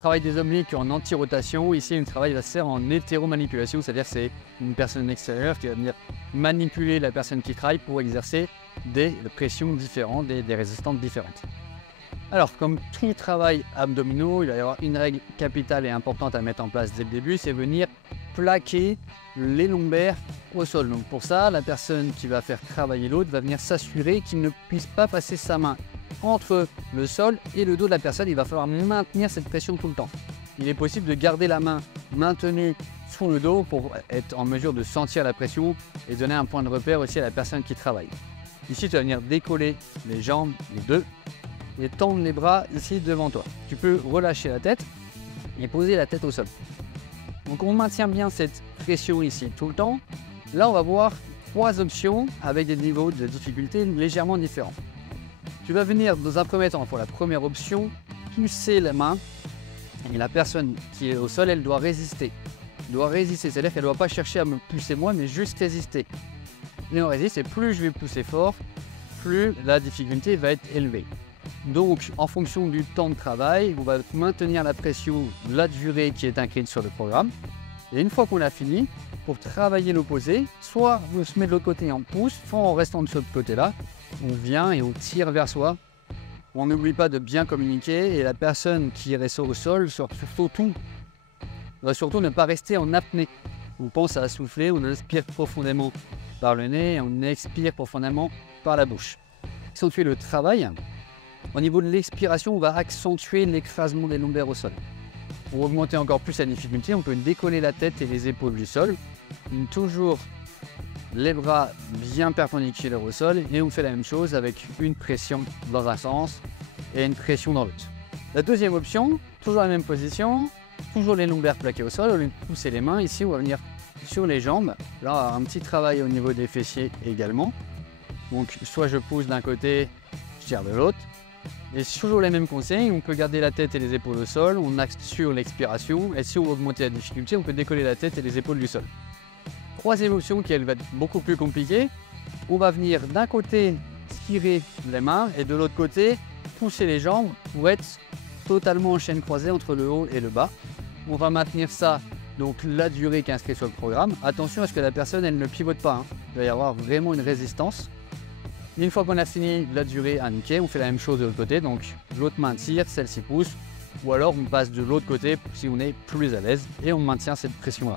Travail des obliques en anti-rotation, ici le travail va se faire en hétéromanipulation, c'est-à-dire que c'est une personne extérieure qui va venir manipuler la personne qui travaille pour exercer des pressions différentes, des résistances différentes. Alors, comme tout travail abdominaux, il va y avoir une règle capitale et importante à mettre en place dès le début, c'est venir plaquer les lombaires au sol. Donc pour ça, la personne qui va faire travailler l'autre va venir s'assurer qu'il ne puisse pas passer sa main entre le sol et le dos de la personne. Il va falloir maintenir cette pression tout le temps. Il est possible de garder la main maintenue sous le dos pour être en mesure de sentir la pression et donner un point de repère aussi à la personne qui travaille. Ici, tu vas venir décoller les jambes, les deux, et tendre les bras ici devant toi. Tu peux relâcher la tête et poser la tête au sol. Donc on maintient bien cette pression ici tout le temps. Là, on va voir trois options avec des niveaux de difficulté légèrement différents. Tu vas venir dans un premier temps, pour la première option, pousser la main et la personne qui est au sol, elle doit résister. Elle doit résister, c'est-à-dire qu'elle ne doit pas chercher à me pousser moi, mais juste résister. Et on résiste, et plus je vais pousser fort, plus la difficulté va être élevée. Donc, en fonction du temps de travail, on va maintenir la pression, la durée qui est inscrite sur le programme. Et une fois qu'on a fini, pour travailler l'opposé, soit on se met de l'autre côté et on pousse, soit en restant de ce côté-là, on vient et on tire vers soi. On n'oublie pas de bien communiquer et la personne qui reste au sol va surtout ne pas rester en apnée. On pense à souffler, on inspire profondément par le nez et on expire profondément par la bouche. Si on fait le travail, au niveau de l'expiration, on va accentuer l'écrasement des lombaires au sol. Pour augmenter encore plus la difficulté, on peut décoller la tête et les épaules du sol. Toujours les bras bien perpendiculaires au sol et on fait la même chose avec une pression dans un sens et une pression dans l'autre. La deuxième option, toujours la même position, toujours les lombaires plaqués au sol, au lieu de pousser les mains, ici on va venir sur les jambes. Là, un petit travail au niveau des fessiers également. Donc soit je pousse d'un côté, je tire de l'autre. Et toujours les mêmes conseils, on peut garder la tête et les épaules au sol, on axe sur l'expiration, et si on veut augmenter la difficulté, on peut décoller la tête et les épaules du sol. Troisième option qui elle va être beaucoup plus compliquée, on va venir d'un côté tirer les mains et de l'autre côté pousser les jambes pour être totalement en chaîne croisée entre le haut et le bas. On va maintenir ça, donc la durée qui est inscrite sur le programme. Attention à ce que la personne elle ne pivote pas, hein. Il va y avoir vraiment une résistance. Une fois qu'on a fini la durée indiquée, on fait la même chose de l'autre côté, donc l'autre main tire, celle-ci pousse, ou alors on passe de l'autre côté si on est plus à l'aise et on maintient cette pression-là.